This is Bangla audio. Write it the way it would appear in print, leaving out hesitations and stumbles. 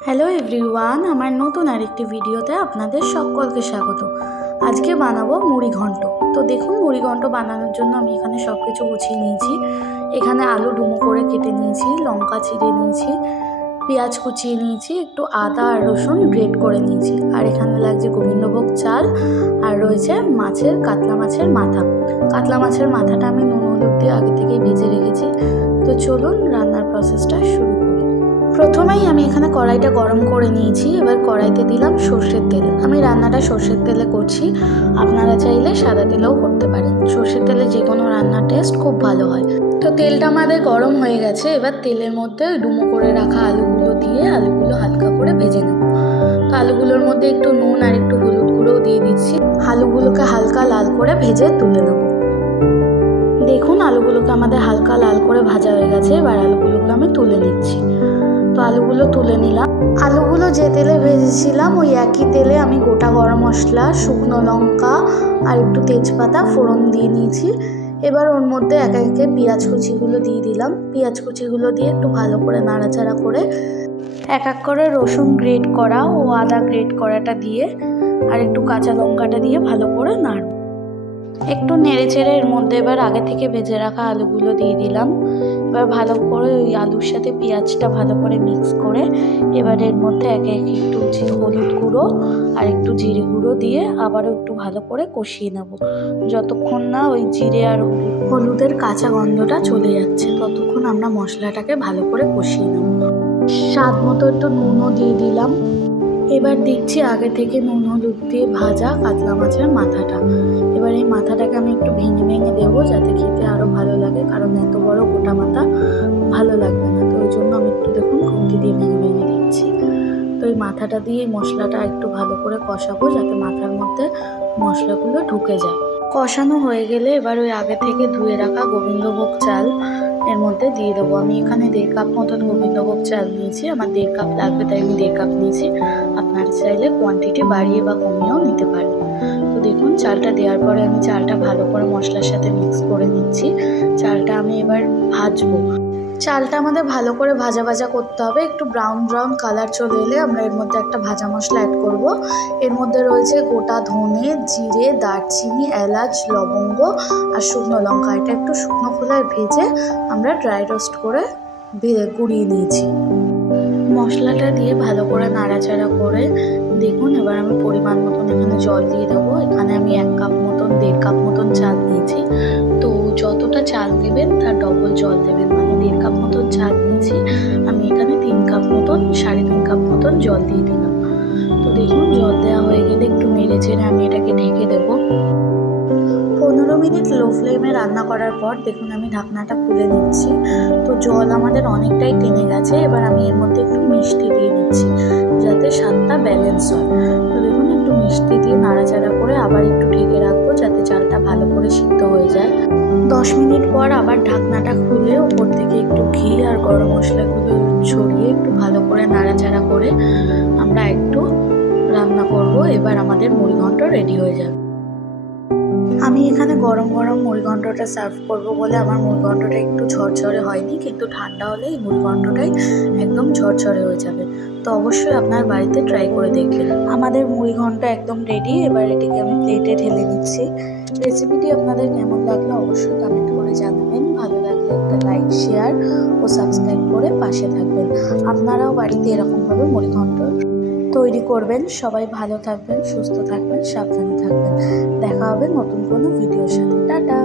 হ্যালো এভরিওয়ান, আমার নতুন আরেকটি ভিডিওতে আপনাদের সকলকে স্বাগত। আজকে বানাবো মুড়ি ঘন্ট। তো দেখুন, মুড়ি ঘন্ট বানানোর জন্য আমি এখানে সব কিছু গুছিয়ে নিয়েছি। এখানে আলু ডুমো করে কেটে নিয়েছি, লঙ্কা চিড়ে নিয়েছি, পেঁয়াজ কুচিয়ে নিয়েছি, একটু আদা আর রসুন গ্রেট করে নিয়েছি, আর এখানে লাগছে গোবিন্দভোগ চাল, আর রয়েছে কাতলা মাছের মাথা। কাতলা মাছের মাথাটা আমি নুন হলুদ দিয়ে আগে থেকেই ভেজে রেখেছি। তো চলুন রান্নার প্রসেসটা শুরু করি। প্রথমেই আমি এখানে কড়াইটা গরম করে নিয়েছি। এবার কড়াইতে দিলাম সর্ষের তেল। আমি রান্নাটা সর্ষের তেলে করছি, আপনারা চাইলে সাদা তেলেও করতে পারেন। সর্ষের তেলে যে কোনো রান্নার টেস্ট খুব ভালো হয়। তো তেলটা আমাদের গরম হয়ে গেছে। এবার তেলের মধ্যে ডুমো করে রাখা আলুগুলো দিয়ে আলুগুলো হালকা করে ভেজে নেব। তো আলুগুলোর মধ্যে একটু নুন আর একটু হলুদ গুঁড়োও দিয়ে দিচ্ছি। আলুগুলোকে হালকা লাল করে ভেজে তুলে নেব। দেখুন, আলুগুলোকে আমাদের হালকা লাল করে ভাজা হয়ে গেছে। এবার আলুগুলোকে আমি তুলে নিচ্ছি। তো আলুগুলো তুলে নিলাম। আলুগুলো যে তেলে ভেজেছিলাম ওই একই তেলে আমি গোটা গরম মশলা, শুকনো লঙ্কা আর একটু তেজপাতা ফোড়ন দিয়ে নিয়েছি। এবার ওর মধ্যে একে একে পেঁয়াজ কুচিগুলো দিয়ে দিলাম। পেঁয়াজ কুচিগুলো দিয়ে একটু ভালো করে নাড়াচাড়া করে এক এক করে রসুন গ্রেট করা ও আদা গ্রেট করাটা দিয়ে আর একটু কাঁচা লঙ্কাটা দিয়ে ভালো করে নাড়ব। একটু নেড়ে চেড়ে এর মধ্যে এবার আগে থেকে ভেজে রাখা আলুগুলো দিয়ে দিলাম। এবার ভালো করে ওই আলুর সাথে পেঁয়াজটা ভালো করে মিক্স করে এবার এর মধ্যে একে একে একটু হলুদ গুঁড়ো আর একটু জিরে গুঁড়ো দিয়ে আবারও একটু ভালো করে কষিয়ে নেব। যতক্ষণ না ওই জিরে আর হলুদের কাঁচা গন্ধটা চলে যাচ্ছে ততক্ষণ আমরা মশলাটাকে ভালো করে কষিয়ে নেব। স্বাদ মতো একটু নুনও দিয়ে দিলাম। এবার দিচ্ছি আগে থেকে নুন হলুদ দিয়ে ভাজা কাতলা মাছের মাথাটা। এবার এই মাথাটাকে আমি একটু ভেঙে ভেঙে দেবো যাতে খেতে আরও ভালো লাগে, কারণ এত বড় গোটা মাথা ভালো লাগবে না। তো ওই জন্য আমি একটু দেখুন খুন্তি দিয়ে ভেঙে ভেঙে দিচ্ছি। তো এই মাথাটা দিয়ে মশলাটা একটু ভালো করে কষাবো যাতে মাথার মধ্যে মশলাগুলো ঢুকে যায়। কষানো হয়ে গেলে এবার ওই আগে থেকে ধুয়ে রাখা গোবিন্দভোগ চাল এর মধ্যে দিয়ে দেবো। আমি এখানে 1.5 কাপ মতন গোবিন্দভোগ চাল নিয়েছি। আমার 1.5 কাপ লাগবে তাই আমি 1.5 কাপ নিয়েছি। আপনারা চাইলে কোয়ান্টিটি বাড়িয়ে বা কমিয়েও নিতে পারেন। তো দেখুন, চালটা দেওয়ার পরে আমি চালটা ভালো করে মশলার সাথে মিক্স করে নিচ্ছি। চালটা আমি এবার ভাজবো। চালটা আমাদের ভালো করে ভাজা ভাজা করতে হবে। একটু ব্রাউন ব্রাউন কালার চলে এলে আমরা এর মধ্যে একটা ভাজা মশলা অ্যাড করব। এর মধ্যে রয়েছে গোটা ধনে, জিরে, দারচিনি, এলাচ, লবঙ্গ আর শুকনো লঙ্কা। এটা একটু শুকনো খোলায় ভেজে আমরা ড্রাই রোস্ট করে গুঁড়িয়ে নিয়েছি। মশলাটা দিয়ে ভালো করে নাড়াচাড়া করে দেখুন, এবার আমি পরিমাণ মতন এখানে জল দিয়ে দেবো। এখানে আমি 1 কাপ মতন 1.5 কাপ মতন চাল নিয়েছি। তো যতটা চাল দেবেন তার ডবল জল দেবেন। মানে 1.5 কাপ মতন চাল নিয়েছি, আমি এখানে 3 কাপ মতন 3.5 কাপ মতন জল দিয়ে দিলাম। তো দেখুন, জল দেওয়া হয়ে গেলে একটু নেড়ে চেড়ে আমি এটাকে ঢেকে দেবো। 15 মিনিট লো ফ্লেমে রান্না করার পর দেখুন আমি ঢাকনাটা খুলে নিচ্ছি। তো জল আমাদের অনেকটাই টেনে গেছে। এবার আমি এর মধ্যে একটু মিষ্টি দিয়ে নিচ্ছি যাতে স্বাদটা ব্যালেন্স হয়। তো দেখুন, একটু মিষ্টি দিয়ে নাড়াচাড়া করে আবার একটু ঢেকে রাখবো যাতে চালটা ভালো করে সিদ্ধ হয়ে যায়। 10 মিনিট পর আবার ঢাকনাটা খুলে ওপর থেকে একটু ঘি আর গরম মশলাগুলো ছড়িয়ে একটু ভালো করে নাড়াচাড়া করে আমরা একটু রান্না করব। এবার আমাদের মুড়ি ঘন্ট রেডি হয়ে যাবে। আমি এখানে গরম গরম মুড়ি ঘন্টটা সার্ভ করবো বলে আমার মুড়ি ঘন্টটা একটু ঝরঝরে হয়নি, কিন্তু ঠান্ডা হলে এই মুড়ি ঘন্টটাই একদম ঝরঝরে হয়ে যাবে। তো অবশ্যই আপনার বাড়িতে ট্রাই করে দেখবেন। আমাদের মুড়ি ঘন্ট একদম রেডি। এবার এটিকে আমি প্লেটে ঢেলে নিচ্ছি। রেসিপিটি আপনাদের কেমন লাগলো অবশ্যই কমেন্ট করে জানাবেন। ভালো লাগলে একটা লাইক, শেয়ার ও সাবস্ক্রাইব করে পাশে থাকবেন। আপনারাও বাড়িতে এরকমভাবে মুড়ি ঘন্ট তৈরি করবেন। সবাই ভালো থাকবেন, সুস্থ থাকবেন, সাবধানে থাকবেন। দেখা হবে নতুন কোনো ভিডিওর সাথে। টাটা।